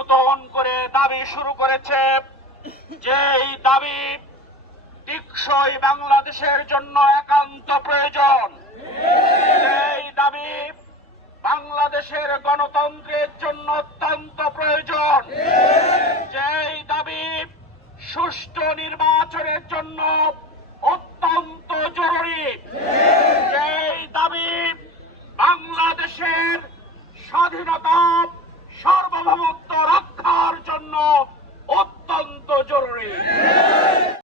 নতুন করে দাবি শুরু করেছে। যে এই দাবি টিকসই বাংলাদেশের জন্য একান্ত প্রয়োজন। এই দাবি বাংলাদেশের গণতন্ত্রের জন্য অত্যন্ত প্রয়োজন। যেই দাবি সুষ্ঠু নির্বাচনের জন্য অত্যন্ত জরুরি। যেই দাবি বাংলাদেশের স্বাধীনতা সার্বভৌমত্ব